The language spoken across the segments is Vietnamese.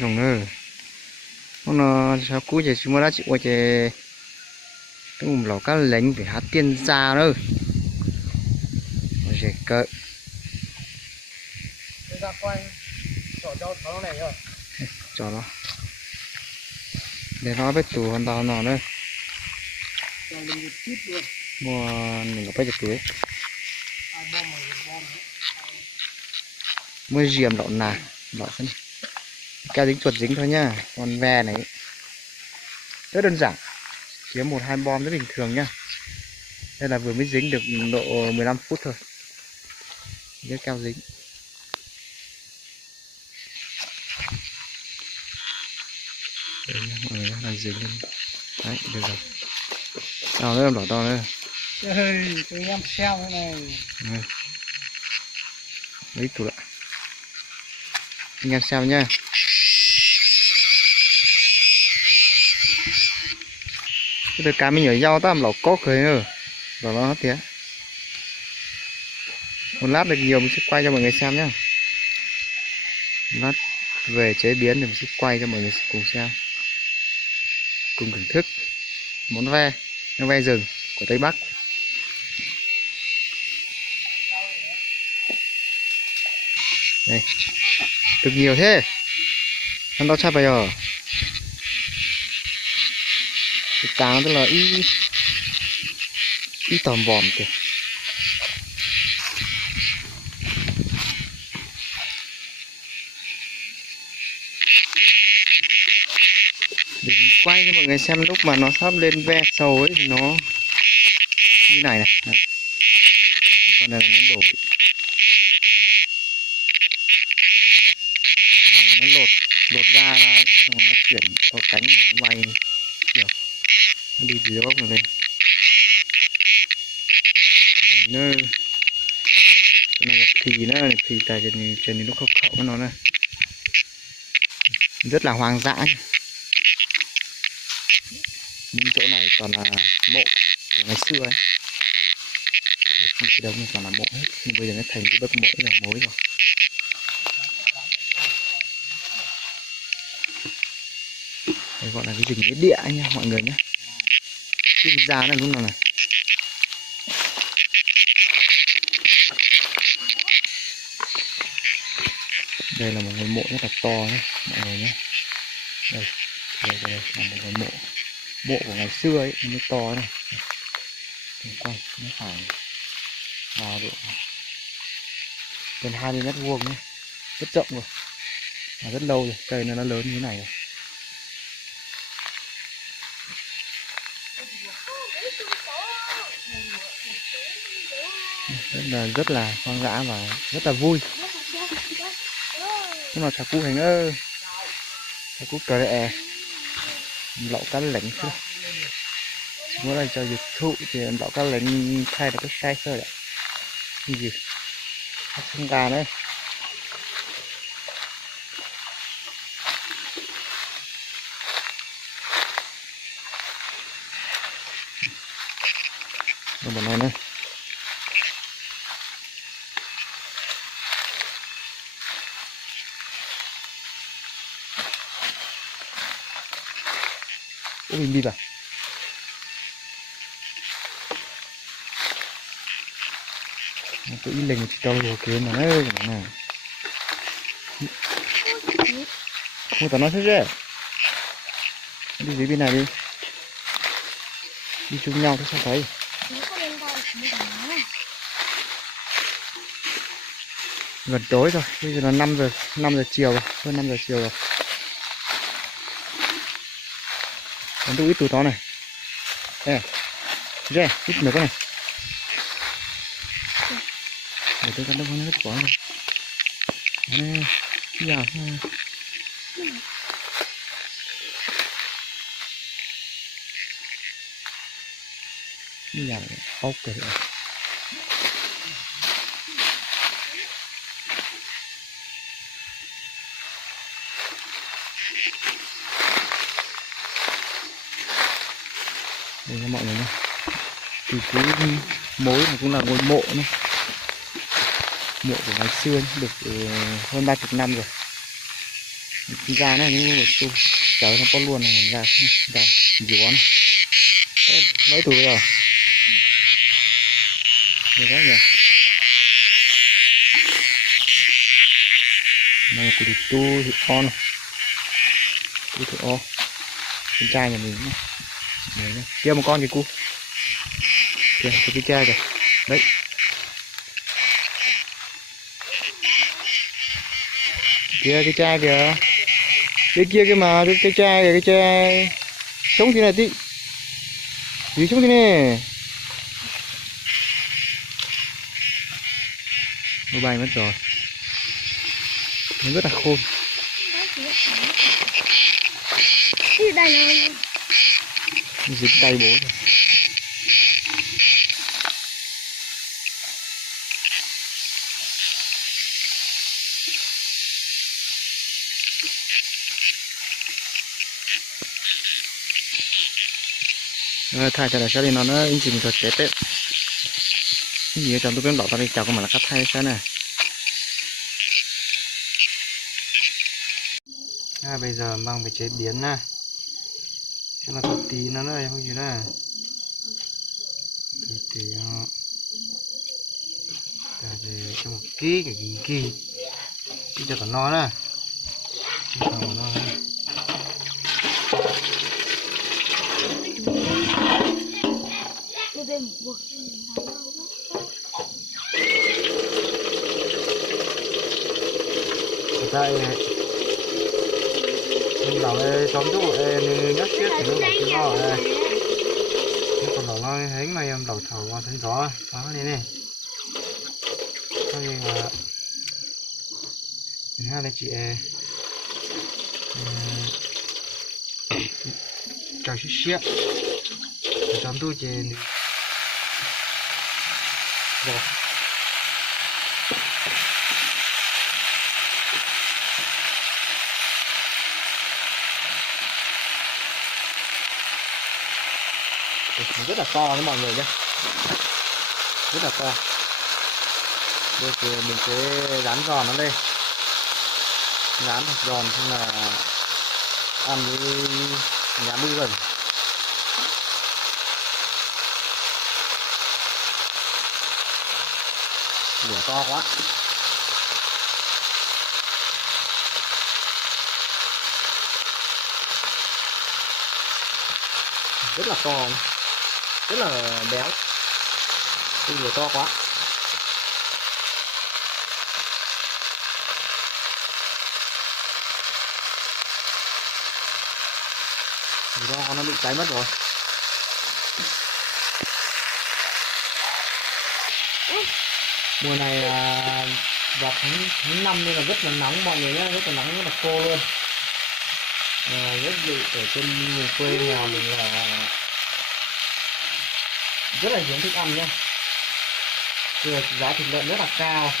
lòng nữa nó sao cú chỉ mua đã chịu qua chỉ cái mồm lẩu cá lệnh phải hạt tiền ra nữa rồi cỡ ra quay cho nó này rồi cho nó để nó biết tủ hoàn toàn nó nữa mua mình có phải chụp túi mua diềm lợn nà lợn sân keo dính chuột dính thôi nhá, còn ve này rất đơn giản, chỉ 1-2 bom rất bình thường nhá. Đây là vừa mới dính được độ 15 phút thôi, rất keo dính. Đấy, mọi người đang dính lên, đấy được rồi. Sao nữa em đỏ to nữa? Ơi, tôi em xeo thế này. Lấy tủ lại. Anh em xem nhá. Cái đợt cá mình ở nhau ta làm lẩu cốc rồi nữa. Rồi nó tía. Một lát được nhiều mình sẽ quay cho mọi người xem nhá. Một lát về chế biến thì mình sẽ quay cho mọi người cùng xem. Cùng thưởng thức món ve rừng của Tây Bắc. Đây. Được nhiều thế. Ăn to chắc bây giờ. Cái cá tức là ít tòm vòm kìa. Để mình quay cho mọi người xem lúc mà nó sắp lên ve sầu ấy thì nó như này này. Đấy. Còn này là nó đổ, nó lột ra xong nó chuyển có cánh để nó bay được, nó đi dưới gốc này lên nơi cái này là phì nữa, phì tại trên nó khóc khẩu của nó này, rất là hoang dã. Những chỗ này toàn là mộ của ngày xưa ấy, không biết đâu, toàn là mộ hết, nhưng bây giờ nó thành cái bậc mộ là mối rồi. Đây gọi là cái rừng nghĩa địa nha mọi người nhé, chuyên gia này luôn này. Đây là một ngôi mộ rất là to nhé mọi người nhé. Đây là một ngôi mộ của ngày xưa ấy, nó mới to này. Quay nó phải vào độ gần 20 mét vuông nhé, rất rộng rồi, và rất lâu rồi, cây nó lớn như thế này rồi. Rất là hoang dã và rất là vui. Nhưng mà chả cú hành ơi, chả cú cờ đẻ lẩu cá lệnh chứ. Muốn là cho YouTube thì lẩu cá lệnh thay được cái sai sơ đấy. Cái gì? Hạt xương gà đấy. Rồi bọn này nữa. Ủa mình đi vào. Tự ý lệnh chỉ cho lùa kia mà ơi cái này. Mua tao nói thế chứ. Đi dưới bên này đi. Đi chung nhau thế sao thấy. Gần tối rồi, bây giờ là 5 giờ chiều rồi, hơn 5 giờ chiều rồi. Còn tôi ít tủ to này. Đây. Rê, ít nữa cái này. Để tôi cắt đông hơn hết quả rồi. Đây, giờ bây giờ ốc rồi. Đây nha mọi người nhé, thì cái mối này cũng là ngôi mộ nữa, mộ của ngày xưa được hơn 30 năm rồi, ra này nhưng mà tu cháu nó có luôn này ra ra dúa này mấy tuổi rồi được đấy nhỉ này của tu thì con tu thì o con trai nhà mình nhá đấy nhá kia một con kìa cu kìa cái trai kìa đấy kia cái trai kìa cái kia kia mà cái trai kìa cái trai sống thế này tí gì sống thế này nó bay mất rồi nó rất là khôn dính tay bố rồi thay cho là sao đi nó in chỉ mình thuật chết đấy gì trong tôi bên bảo tao đi chào con mà là cắt thay sao này bây giờ mang về chế biến nè cho là có tí nó nữa không gì nữa tí ta về cho một ký cái gì ký cho tao nó nè tại mình bảo xóm chỗ nhắc chết thì nó bảo cái lò này nó còn lò nó hánh mà em đảo thầu vào thấy gió phá lên này cho nên là hai anh chị chào chị xếp xóm tôi trên rồi rất là to đấy mọi người nhé rất là to bây giờ mình sẽ rán giòn nó lên rán thật giòn xong là ăn với nhá bư gần lửa to quá rất là to rất là béo lửa to quá do nó bị cháy mất rồi mùa này vào tháng 5 nên là rất là nóng mọi người nhé rất là nóng rất là khô luôn rất bị ở trên miền quê nhà mình là rất là hiếm thức ăn nhá giờ giá thịt lợn rất là cao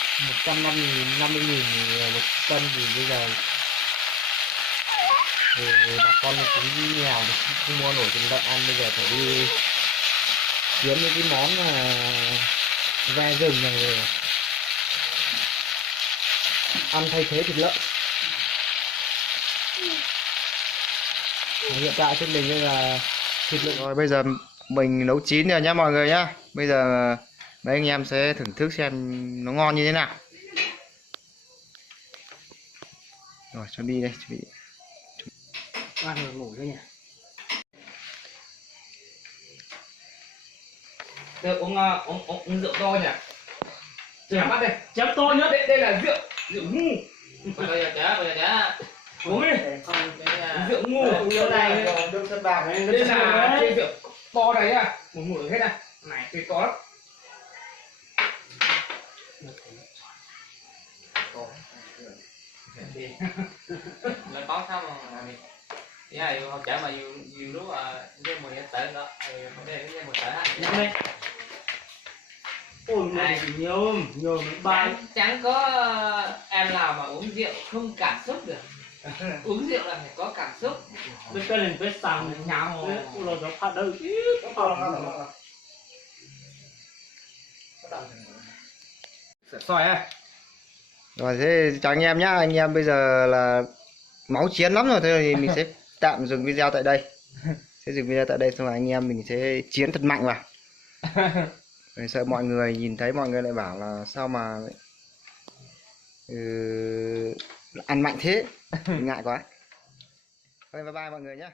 150.000 một cân thì bây giờ thì bà con cũng nghèo thì không mua nổi thịt lợn ăn bây giờ phải đi kiếm những cái món ve rừng này rồi ăn thay thế thịt lợn hiện tại trên mình đây là thịt lợn rồi bây giờ mình nấu chín rồi nhá mọi người nhá bây giờ mấy anh em sẽ thưởng thức xem nó ngon như thế nào rồi cho đi đây chuẩn bị ăn rồi ngủ thôi nhỉ được uống rượu to nhỉ chém bắt đây chém to nhá đây là rượu ngu bây giờ chả uống đi rượu ngu rượu này đương sân bạc này đây là rượu to này nhá một muỗng hết này tuyệt to lắm là có sao mà mình yeah không chả mà nhiều lúc là cái mùi tệ đó không đây cái mùi tệ ha ôi này nhiều mấy bài chẳng có em nào mà uống rượu không cảm xúc được uống rượu là phải có cảm xúc bên cái lên cái sàn nhau rồi nó phát đâu chứ xoài á rồi thế chào anh em nhá anh em bây giờ là máu chiến lắm rồi, thôi thì mình sẽ tạm dừng video tại đây. Sẽ dừng video tại đây, xong rồi anh em mình sẽ chiến thật mạnh vào. Rồi sợ mọi người nhìn thấy mọi người lại bảo là sao mà ăn mạnh thế. Mình ngại quá. Thôi bye bye mọi người nhé.